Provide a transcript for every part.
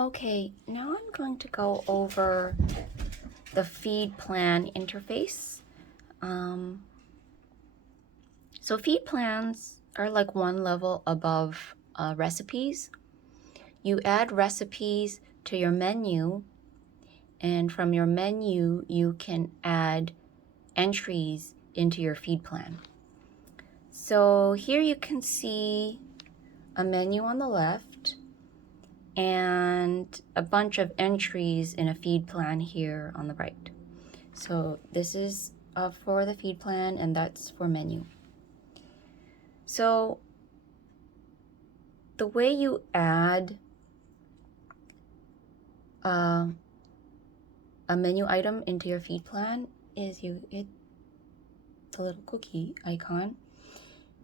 Okay, now I'm going to go over the feed plan interface. Um, so feed plans are like one level above recipes. You add recipes to your menu, and from your menu, you can add entries into your feed plan. So here you can see a menu on the left and a bunch of entries in a feed plan here on the right. So this is for the feed plan, and that's for menu. So the way you add a menu item into your feed plan is you hit the little cookie icon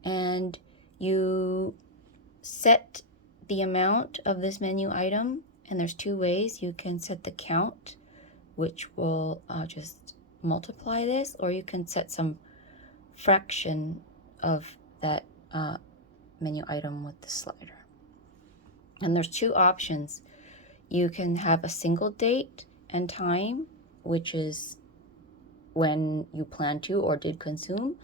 and you set the amount of this menu item, and there's two ways. You can set the count, which will just multiply this, or you can set some fraction of that menu item with the slider. And there's two options. You can have a single date and time, which is when you plan to or did consume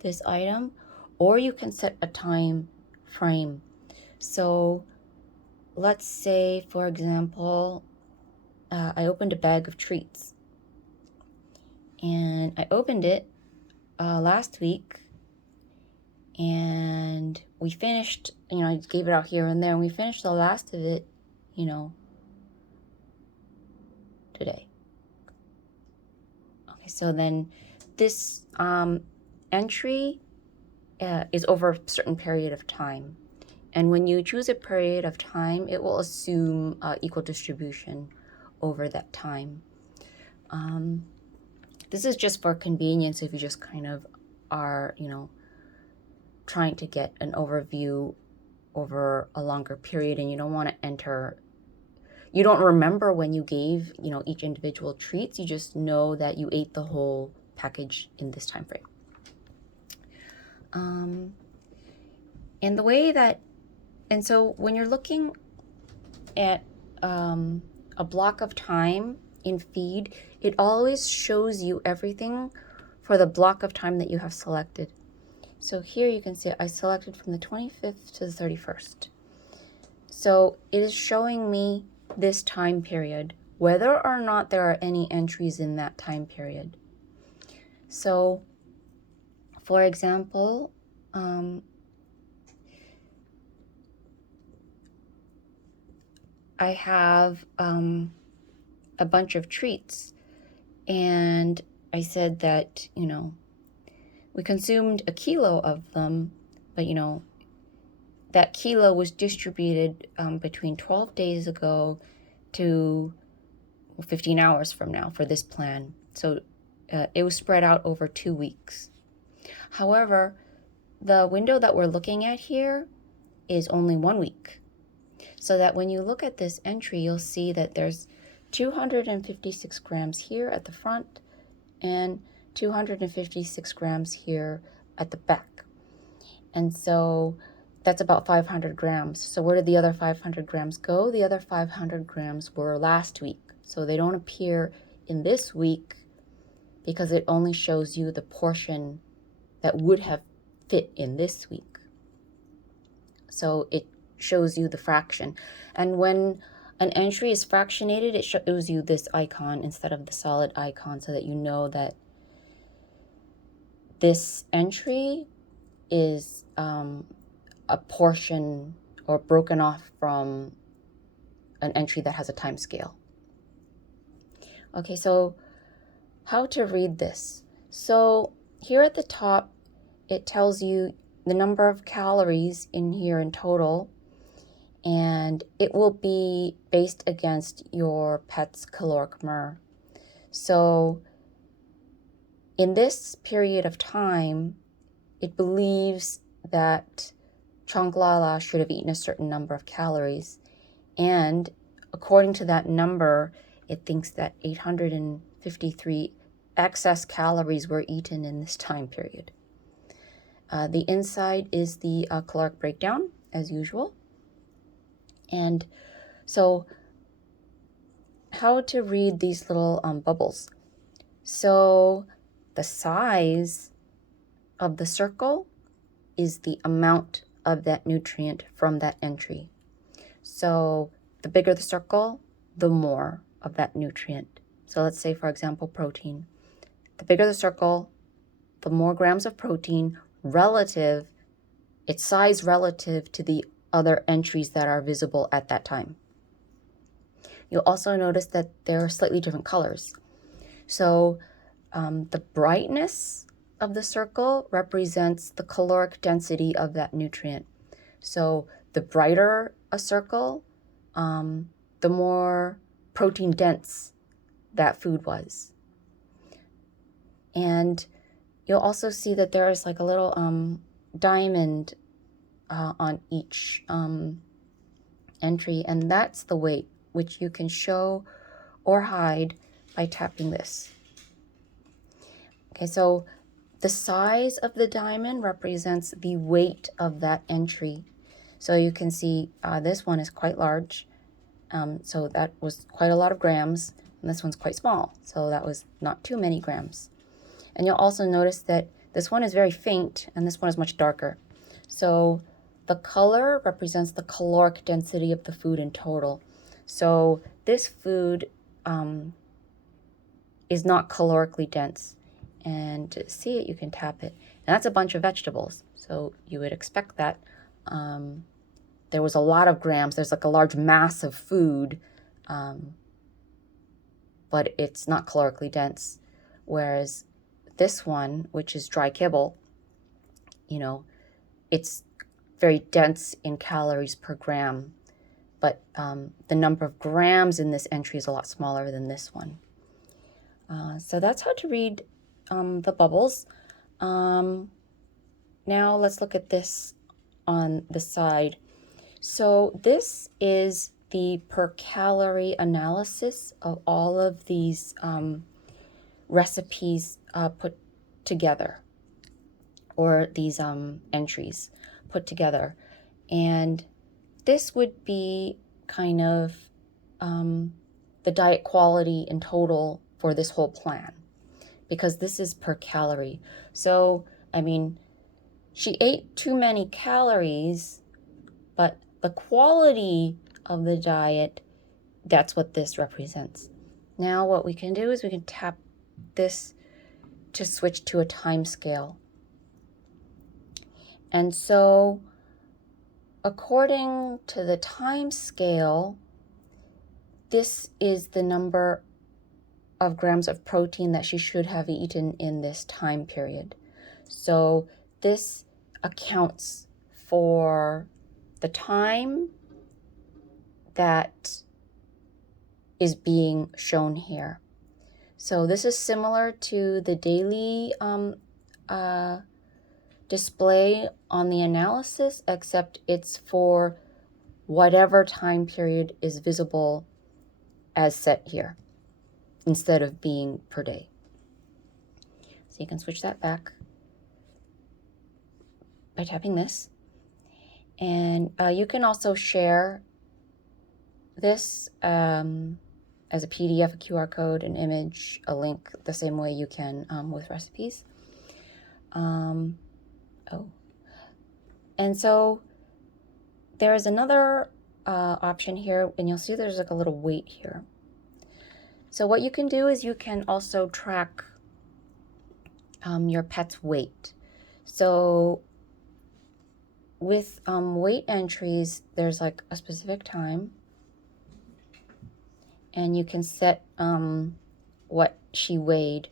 this item, or you can set a time frame. So let's say, for example, I opened a bag of treats, and I opened it last week, and we finished, I gave it out here and there, and we finished the last of it, today. Okay, so then this entry is over a certain period of time. And when you choose a period of time, it will assume equal distribution over that time. This is just for convenience if you just kind of are, trying to get an overview over a longer period and you don't want to enter, you don't remember when you gave, each individual treats. You just know that you ate the whole package in this time frame. And the way that, and so when you're looking at a block of time in feed, it always shows you everything for the block of time that you have selected. So here you can see I selected from the 25th to the 31st. So it is showing me this time period, whether or not there are any entries in that time period. So, for example, I have a bunch of treats, and I said that, we consumed a kilo of them, but, that kilo was distributed between 12 days ago to 15 hours from now for this plan. So it was spread out over 2 weeks. However, the window that we're looking at here is only 1 week. So that when you look at this entry, you'll see that there's 256 grams here at the front and 256 grams here at the back. And so that's about 500 grams. So where did the other 500 grams go? The other 500 grams were last week. So they don't appear in this week because it only shows you the portion that would have fit in this week. So it shows you the fraction. And when an entry is fractionated, it shows you this icon instead of the solid icon, so that you know that this entry is a portion or broken off from an entry that has a time scale. Okay, so how to read this? So here at the top, it tells you the number of calories in here in total, and it will be based against your pet's caloric MER. So in this period of time, it believes that Chunk Lala should have eaten a certain number of calories, and according to that number, it thinks that 853 excess calories were eaten in this time period. The inside is the caloric breakdown, as usual. And so how to read these little bubbles. So the size of the circle is the amount of that nutrient from that entry. So the bigger the circle, the more of that nutrient. So let's say, for example, protein. The bigger the circle, the more grams of protein relative, its size relative to the other entries that are visible at that time. You'll also notice that there are slightly different colors. So the brightness of the circle represents the caloric density of that nutrient. So the brighter a circle, the more protein dense that food was. And you'll also see that there is like a little diamond on each entry, and that's the weight, which you can show or hide by tapping this. Okay, so the size of the diamond represents the weight of that entry. So you can see this one is quite large. So that was quite a lot of grams, and this one's quite small. So that was not too many grams. And you'll also notice that this one is very faint, and this one is much darker. So the color represents the caloric density of the food in total. So this food is not calorically dense. And to see it, you can tap it. And that's a bunch of vegetables. So you would expect that. There was a lot of grams. There's like a large mass of food, but it's not calorically dense. Whereas this one, which is dry kibble, it's very dense in calories per gram, but the number of grams in this entry is a lot smaller than this one. So that's how to read the bubbles. Now let's look at this on the side. So this is the per calorie analysis of all of these recipes put together, or these entries put together. And this would be kind of the diet quality in total for this whole plan, because this is per calorie. So, I mean, she ate too many calories, but the quality of the diet, that's what this represents. Now what we can do is we can tap this to switch to a time scale. And so according to the time scale, this is the number of grams of protein that she should have eaten in this time period. So this accounts for the time that is being shown here. So this is similar to the daily display on the analysis, except it's for whatever time period is visible as set here, instead of being per day. So you can switch that back by tapping this. And you can also share this as a PDF, a QR code, an image, a link, the same way you can with recipes. And so there is another option here, and you'll see there's like a little weight here. So what you can do is you can also track your pet's weight. So with weight entries, there's like a specific time, and you can set what she weighed.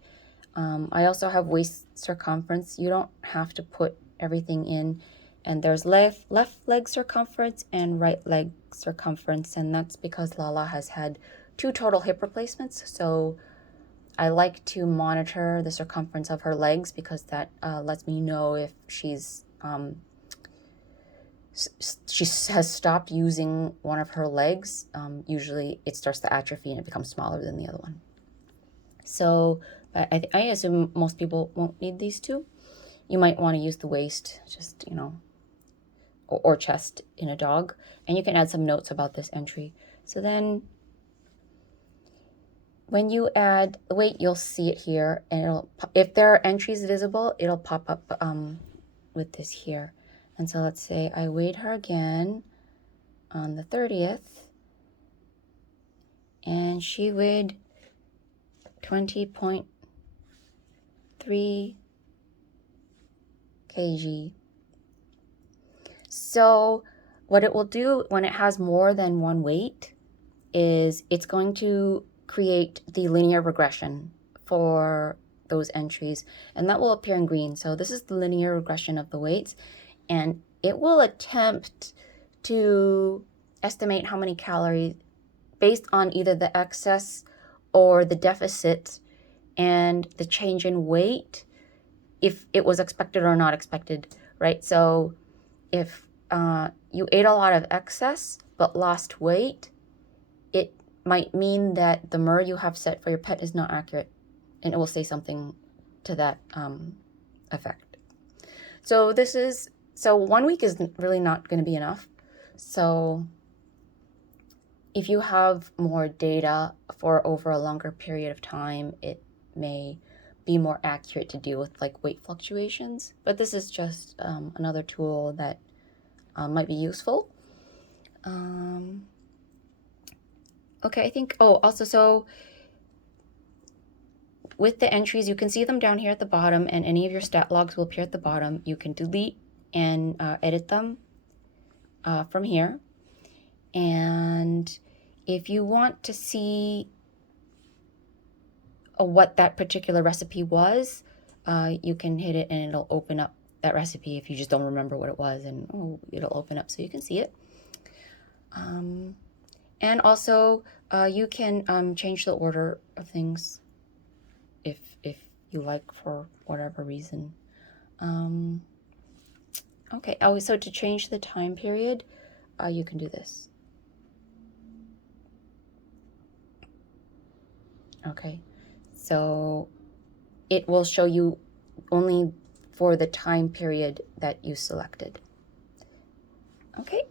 I also have waist circumference. You don't have to put everything in. And there's left leg circumference and right leg circumference, and that's because Lala has had 2 total hip replacements. So I like to monitor the circumference of her legs, because that lets me know if she has stopped using one of her legs. Usually it starts to atrophy and it becomes smaller than the other one. So I assume most people won't need these 2. You might want to use the waist, just, or chest in a dog. And you can add some notes about this entry. So then when you add the weight, you'll see it here, and it'll, if there are entries visible, it'll pop up with this here. And so let's say I weighed her again on the 30th, and she weighed 20.3 kg. So what it will do when it has more than one weight is it's going to create the linear regression for those entries, and that will appear in green. So this is the linear regression of the weights, and it will attempt to estimate how many calories based on either the excess or the deficit and the change in weight, if it was expected or not expected, right? So if you ate a lot of excess but lost weight, it might mean that the MER you have set for your pet is not accurate, and it will say something to that effect. So 1 week is really not going to be enough. So if you have more data for over a longer period of time, it may be more accurate to deal with like weight fluctuations. But this is just another tool that might be useful. Okay, I think, also, so with the entries, you can see them down here at the bottom, and any of your stat logs will appear at the bottom. You can delete and edit them from here. And if you want to see what that particular recipe was, you can hit it and it'll open up that recipe if you just don't remember what it was, and it'll open up so you can see it. And also you can change the order of things if you like, for whatever reason. Okay, so to change the time period, you can do this. Okay, so it will show you only for the time period that you selected. Okay.